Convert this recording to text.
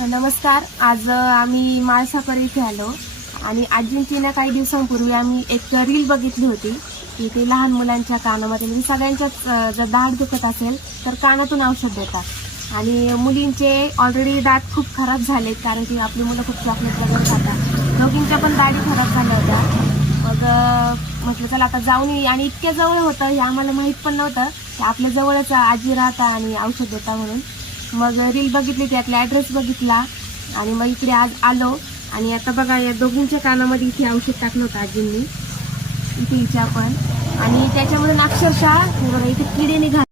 नमस्कार. आज आम्ही माळसापर इथे आलो आणि आजींची ना काही दिवसांपूर्वी आम्ही एक रील बघितली होती की ते लहान मुलांच्या कानामध्ये म्हणजे सगळ्यांच्याच जर दाढ दुखत असेल तर कानातून औषध देतात आणि मुलींचे ऑलरेडी दात खूप खराब झालेत कारण की आपली मुलं खूप चॉकलेट वगैरे खातात. दोघींच्या पण दाढी खराब झाल्या होत्या. मग म्हटलं चला आता जाऊन येऊ आणि इतक्या जवळ होतं हे आम्हाला माहीत पण नव्हतं की आपल्या जवळच आजी राहता आणि औषध देता म्हणून. मग रील बघितली त्यातला ॲड्रेस बघितला आणि मग इकडे आज आलो आणि आता बघा या दोघींच्या कानामध्ये इथे औषध टाकलं होतं आजींनी इथे हिच्या पण आणि त्याच्यामधून अक्षरशः हे बघा इथे किडे निघाले.